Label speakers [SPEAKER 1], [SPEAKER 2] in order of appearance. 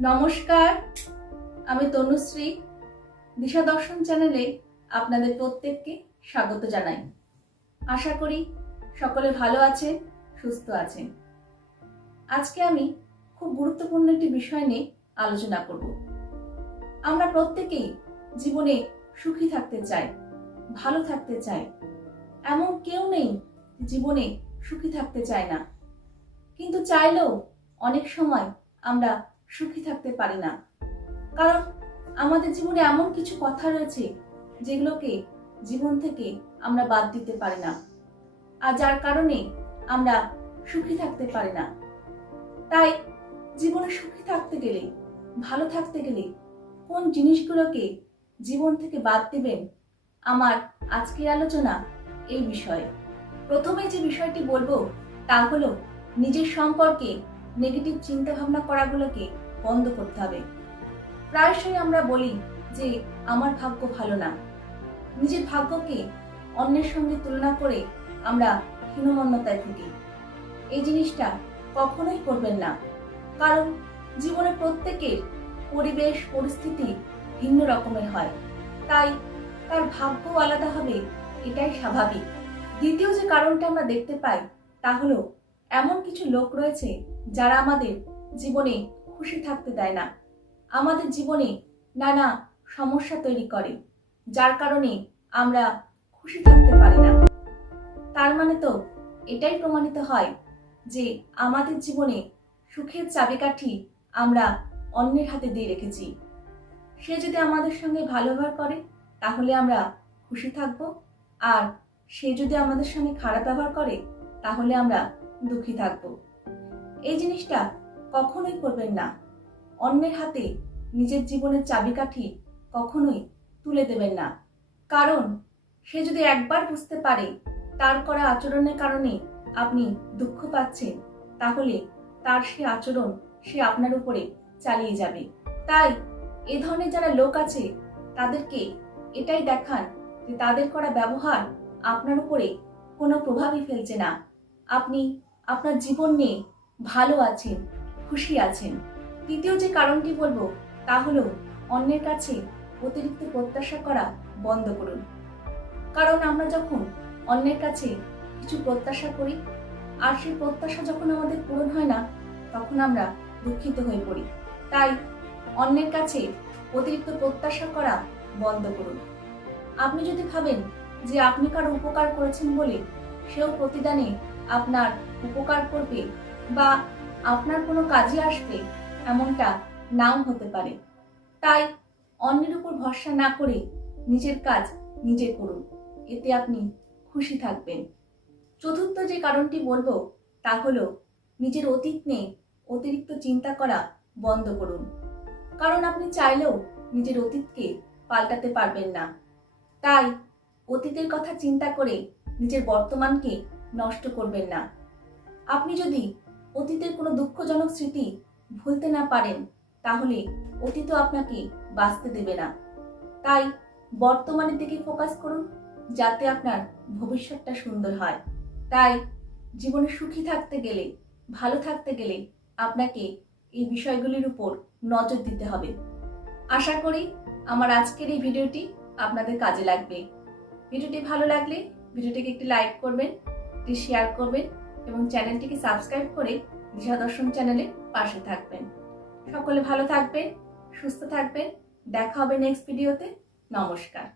[SPEAKER 1] নমস্কার, আমি তনুশ্রী। দিশা দর্শন চ্যানেলে আপনাদের প্রত্যেককে স্বাগত জানাই। আশা করি সকলে ভালো আছেন, সুস্থ আছেন। আজকে আমি খুব গুরুত্বপূর্ণ একটি বিষয় নিয়ে আলোচনা করব। আমরা প্রত্যেকেই জীবনে সুখী থাকতে চাই, ভালো থাকতে চাই। এমন কেউ নেই জীবনে সুখী থাকতে চায় না। কিন্তু চাইলেও অনেক সময় আমরা সুখী থাকতে পারি না। কারণ আমাদের জীবনে এমন কিছু কথা রয়েছে যেগুলোকে জীবন থেকে আমরা বাদ দিতে পারি না। আর যার কারণে আমরা সুখী থাকতে পারি না। তাই জীবনে সুখী থাকতে গেলে, ভালো থাকতে গেলে কোন জিনিসগুলোকে জীবন থেকে বাদ দেবেন আমার আজকের আলোচনা এই বিষয়ে। প্রথমে যে বিষয়টি বলব তা হলো নিজের সম্পর্কে নেগেটিভ চিন্তা ভাবনা করাগুলোকে বন্ধ করতে হবে। প্রায়শই আমরা বলি যে, আমার ভাগ্য ভালো না। নিজের ভাগ্যকে অন্যের সঙ্গে তুলনা করে আমরা হীনমন্যতায় ভুগি। এই জিনিসটা কখনোই করবেন না। কারণ জীবনে প্রত্যেকের পরিবেশ, পরিস্থিতি ভিন্ন রকমের হয়। তাই তার ভাগ্য আলাদা হবে, এটাই স্বাভাবিক। দ্বিতীয় যে কারণটা আমরা দেখতে পাই, তা হলো এমন কিছু লোক রয়েছে যারা আমাদের জীবনে খুশি থাকতে দেয় না। আমাদের জীবনে নানা সমস্যা তৈরি করে, যার কারণে আমরা খুশি থাকতে পারি না। তার মানে তো এটাই প্রমাণিত হয় যে আমাদের জীবনে সুখের চাবিকাঠি আমরা অন্যের হাতে দিয়ে রেখেছি। সে যদি আমাদের সঙ্গে ভালো ব্যবহার করে, তাহলে আমরা খুশি থাকব। আর সে যদি আমাদের সঙ্গে খারাপ ব্যবহার করে, তাহলে আমরা দুঃখী থাকব। এই জিনিসটা কখনোই করবেন না। অন্যের হাতে নিজের জীবনের চাবিকাঠি কখনোই তুলে দেবেন না। কারণ সে যদি একবার বুঝতে পারে তার করা আচরণের কারণে আপনি দুঃখ পাচ্ছেন, তাহলে তার সে আচরণ সে আপনার উপরে চালিয়ে যাবে। তাই এ ধরনের যারা লোক আছে, তাদেরকে এটাই দেখান যে তাদের করা ব্যবহার আপনার উপরে কোনো প্রভাবই ফেলছে না। আপনি আপনার জীবন নিয়ে ভালো আছেন। খুশি আছেন। তৃতীয় যে কারণটি বলব, তা হলো অন্যের কাছে অতিরিক্ত প্রত্যাশা করা বন্ধ করুন। কারণ আমরা যখন অন্যের কাছে কিছু প্রত্যাশা করি, আর সেই প্রত্যাশা যখন আমাদের পূরণ হয় না, তখন আমরা দুঃখিত হয়ে পড়ি। তাই অন্যের কাছে অতিরিক্ত প্রত্যাশা করা বন্ধ করুন। আপনি যদি ভাবেন যে আপনি কারও উপকার করেছেন বলে, সেও প্রতিদানে আপনার উপকার করবে বা আপনার কোনো কাজে আসবে এমনটা নাও হতে পারে। তাই অন্যের উপর ভরসা না করে নিজের কাজ নিজে করুন। এতে আপনি খুশি থাকবেন। চতুর্থ যে কারণটি বলব, তা হলো নিজের অতীত নিয়ে অতিরিক্ত চিন্তা করা বন্ধ করুন। কারণ আপনি চাইলেও নিজের অতীতকে পাল্টাতে পারবেন না। তাই অতীতের কথা চিন্তা করে নিজের বর্তমানকে নষ্ট করবেন না। আপনি যদি অতীতের কোনো দুঃখজনক স্মৃতি ভুলতে না পারেন, তাহলে অতীতও আপনাকে বাঁচতে দেবে না। তাই বর্তমানের দিকে ফোকাস করুন, যাতে আপনার ভবিষ্যৎটা সুন্দর হয়। তাই জীবনে সুখী থাকতে গেলে, ভালো থাকতে গেলে আপনাকে এই বিষয়গুলির উপর নজর দিতে হবে। আশা করি আমার আজকের এই ভিডিওটি আপনাদের কাজে লাগবে। ভিডিওটি ভালো লাগলে ভিডিওটিকে একটি লাইক করবেন, একটি শেয়ার করবেন এবং চ্যানেলটিকে সাবস্ক্রাইব করে দিশা দর্শন চ্যানেলে পাশে থাকবেন। সকলে ভালো থাকবেন, সুস্থ থাকবেন। দেখা হবে নেক্সট ভিডিওতে নমস্কার।